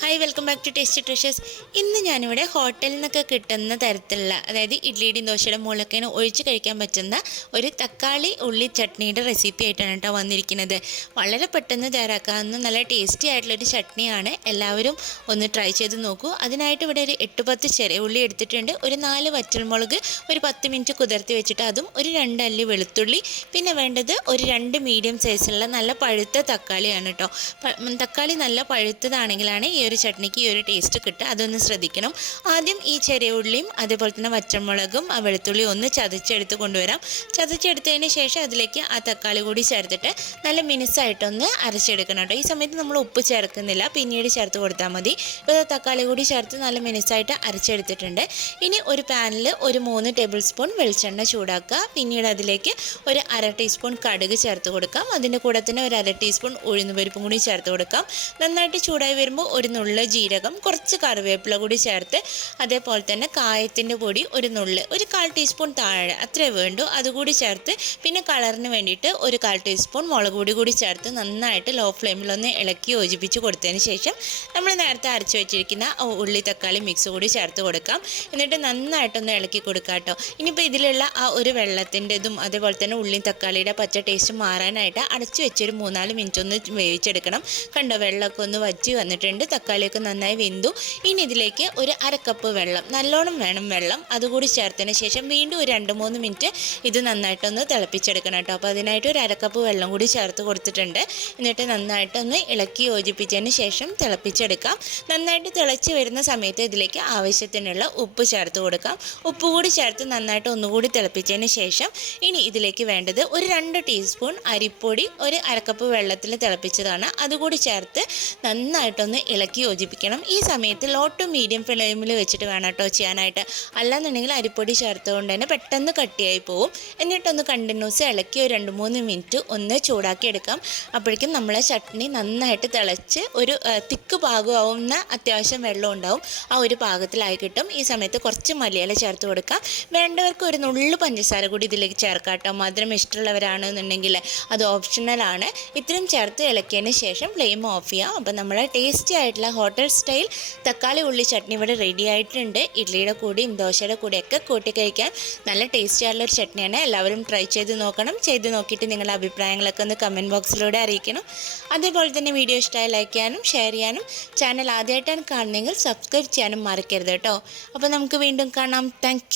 Hi welcome back to taste treasures ഇന്ന് ഞാനിവിടെ ഹോട്ടലിൽ നിന്നൊക്കെ കിട്ടുന്ന തരത്തിലുള്ള അതായത് ഇഡ്ലിയുടെയും ദോശയുടെ മുകളിലൊക്കെ ഒഴിച്ച് കഴിക്കാൻ പറ്റുന്ന ഒരു തക്കാളി ഉള്ളി ചട്നിയുടെ റെസിപ്പി ആയിട്ടാണ് കേട്ടോ വന്നിരിക്കുന്നത്. വളരെ പെട്ടെന്ന് തയ്യാറാക്കാവുന്ന നല്ല ടേസ്റ്റി ആയിട്ടുള്ളൊരു ചട്നിയാണ്. എല്ലാവരും ഒന്ന് ട്രൈ ചെയ്ത് നോക്കൂ. അതിനായിട്ട് ഇവിടെ ഒരു എട്ട് പത്ത് ചെറിയ ഉള്ളി എടുത്തിട്ടുണ്ട്. ഒരു നാല് വറ്റൽമുളക് ഒരു പത്ത് മിനിറ്റ് കുതിർത്തി വെച്ചിട്ട് അതും ഒരു രണ്ട് അല്ലി വെളുത്തുള്ളി. പിന്നെ വേണ്ടത് ഒരു രണ്ട് മീഡിയം സൈസിലുള്ള നല്ല പഴുത്ത തക്കാളിയാണ് കേട്ടോ. തക്കാളി നല്ല പഴുത്തതാണെങ്കിലാണ് ഈ ഒരു ചട്നിക്ക് ഈ ഒരു ടേസ്റ്റ് കിട്ടുക അതൊന്ന് ശ്രദ്ധിക്കണം. ആദ്യം ഈ ചെറിയ ഉള്ളിയും അതേപോലെ തന്നെ വറ്റമുളകും ആ വെളുത്തുള്ളിയും ഒന്ന് ചതച്ചെടുത്ത് കൊണ്ടുവരാം. ചതച്ചെടുത്തതിന് ശേഷം അതിലേക്ക് ആ തക്കാളി കൂടി ചേർത്തിട്ട് നല്ല മിനുസായിട്ടൊന്ന് അരച്ചെടുക്കണം കേട്ടോ. ഈ സമയത്ത് നമ്മൾ ഉപ്പ് ചേർക്കുന്നില്ല പിന്നീട് ചേർത്ത് കൊടുത്താൽ മതി. ഇപ്പോൾ തക്കാളി കൂടി ചേർത്ത് നല്ല മിനുസായിട്ട് അരച്ചെടുത്തിട്ടുണ്ട്. ഇനി ഒരു പാനിൽ ഒരു മൂന്ന് ടേബിൾ സ്പൂൺ വെളിച്ചെണ്ണ ചൂടാക്കുക. പിന്നീട് അതിലേക്ക് ഒരു അര ടീസ്പൂൺ കടുക് ചേർത്ത് കൊടുക്കാം. അതിന്റെ കൂടെ തന്നെ ഒരു അര ടീസ്പൂൺ ഉഴുന്നുപരിപ്പും കൂടി ചേർത്ത് കൊടുക്കാം. നന്നായിട്ട് ചൂടായി വരുമ്പോൾ ഒരു നുള്ള ജീരകം കുറച്ച് കറിവേപ്പില കൂടി ചേർത്ത് അതേപോലെ തന്നെ കായത്തിന്റെ പൊടി ഒരു നുള്ള് ഒരു കാൽ ടീസ്പൂൺ താഴെ അത്രേ വേണ്ടു. അതുകൂടി ചേർത്ത് പിന്നെ കളറിന് വേണ്ടിയിട്ട് ഒരു കാൽ ടീസ്പൂൺ മുളക് പൊടി കൂടി ചേർത്ത് നന്നായിട്ട് ലോ ഫ്ലെയിമിലൊന്ന് ഇളക്കി യോജിപ്പിച്ച് കൊടുത്തതിന് ശേഷം നമ്മൾ നേരത്തെ അരച്ച് വെച്ചിരിക്കുന്ന ഉള്ളി തക്കാളി മിക്സ് കൂടി ചേർത്ത് കൊടുക്കാം. എന്നിട്ട് നന്നായിട്ടൊന്ന് ഇളക്കി കൊടുക്കാം കേട്ടോ. ഇനിയിപ്പോൾ ഇതിലുള്ള ആ ഒരു വെള്ളത്തിന്റെതും അതേപോലെ തന്നെ ഉള്ളിയും തക്കാളിയുടെ പച്ച ടേസ്റ്റ് മാറാനായിട്ട് അടച്ചു വെച്ചൊരു മൂന്നാൽ മിനിറ്റ് ഒന്ന് വേവിച്ചെടുക്കണം. കണ്ടോ? വെള്ളമൊക്കെ ഒന്ന് വറ്റി വന്നിട്ടുണ്ട്. തക്കാളിയൊക്കെ നന്നായി വെന്തു. ഇനി ഇതിലേക്ക് ഒരു അരക്കപ്പ് വെള്ളം നല്ലോണം വേണം വെള്ളം. അതുകൂടി ചേർത്തതിന് ശേഷം വീണ്ടും ഒരു രണ്ട് മൂന്ന് മിനിറ്റ് ഇത് നന്നായിട്ടൊന്ന് തിളപ്പിച്ചെടുക്കണം കേട്ടോ. അപ്പോൾ അതിനായിട്ട് ഒരു അരക്കപ്പ് വെള്ളം കൂടി ചേർത്ത് കൊടുത്തിട്ടുണ്ട്. എന്നിട്ട് നന്നായിട്ടൊന്ന് ഇളക്കി യോജിപ്പിച്ചതിന് ശേഷം തിളപ്പിച്ചെടുക്കാം. നന്നായിട്ട് തിളച്ച് വരുന്ന സമയത്ത് ഇതിലേക്ക് ആവശ്യത്തിനുള്ള ഉപ്പ് ചേർത്ത് കൊടുക്കാം. ഉപ്പ് കൂടി ചേർത്ത് നന്നായിട്ട് ഒന്നുകൂടി തിളപ്പിച്ചതിന് ശേഷം ഇനി ഇതിലേക്ക് വേണ്ടത് ഒരു രണ്ട് ടീസ്പൂൺ അരിപ്പൊടി ഒരു അരക്കപ്പ് വെള്ളത്തിൽ തിളപ്പിച്ചതാണ്. അതുകൂടി ചേർത്ത് നന്നായിട്ടൊന്ന് ഇളക്കി യോജിപ്പിക്കണം. ഈ സമയത്ത് ലോ ടു മീഡിയം ഫ്ലെയിമിൽ വെച്ചിട്ട് വേണം കേട്ടോ ചെയ്യാനായിട്ട്. അല്ലാന്നുണ്ടെങ്കിൽ അരിപ്പൊടി ചേർത്തുകൊണ്ട് തന്നെ പെട്ടെന്ന് കട്ടിയായി പോവും. എന്നിട്ടൊന്ന് കണ്ടിന്യൂസ് ഇളക്കി ഒരു രണ്ട് മൂന്ന് മിനിറ്റ് ഒന്ന് ചൂടാക്കി എടുക്കാം അപ്പോഴേക്കും നമ്മളെ ചട്നി നന്നായിട്ട് തിളച്ച് ഒരു തിക്ക് പാകമാവുന്ന അത്യാവശ്യം വെള്ളം ഉണ്ടാവും. ആ ഒരു പാകത്തിലായി കിട്ടും. ഈ സമയത്ത് കുറച്ച് മലയില ചേർത്ത് കൊടുക്കാം. വേണ്ടവർക്ക് ഒരു നുള്ളു പഞ്ചസാര കൂടി ഇതിലേക്ക് ചേർക്കാം കേട്ടോ മധുരം ഇഷ്ടമുള്ളവരാണെന്നുണ്ടെങ്കിൽ അത് ഓപ്ഷണലാണ് ഇത്രയും ചേർത്ത് ഇളക്കിയതിന് ശേഷം ഫ്ലെയിം ഓഫ് ചെയ്യാം. അപ്പം നമ്മളെ ടേസ്റ്റി ആയിട്ടുള്ള ഹോട്ടൽ സ്റ്റൈൽ തക്കാളി ഉള്ളി ചട്നി ഇവിടെ റെഡി ആയിട്ടുണ്ട്. ഇഡ്ലിയുടെ കൂടിയും ദോശയുടെ കൂടെയൊക്കെ കൂട്ടി കഴിക്കാൻ നല്ല ടേസ്റ്റി ആയിട്ടുള്ള ഒരു ചട്നിയാണ്. എല്ലാവരും ട്രൈ ചെയ്ത് നോക്കണം. ചെയ്ത് നോക്കിയിട്ട് നിങ്ങളുടെ അഭിപ്രായങ്ങളൊക്കെ ഒന്ന് കമന്റ് ബോക്സിലൂടെ അറിയിക്കണം. അതേപോലെ തന്നെ വീഡിയോ ഇഷ്ടമായി ലൈക്ക് ചെയ്യാനും ഷെയർ ചെയ്യാനും ചാനൽ ആദ്യമായിട്ടാണ് കാണുന്നതെങ്കിൽ സബ്സ്ക്രൈബ് ചെയ്യാനും മറക്കരുത് കേട്ടോ. അപ്പോൾ നമുക്ക് വീണ്ടും കാണാം. താങ്ക്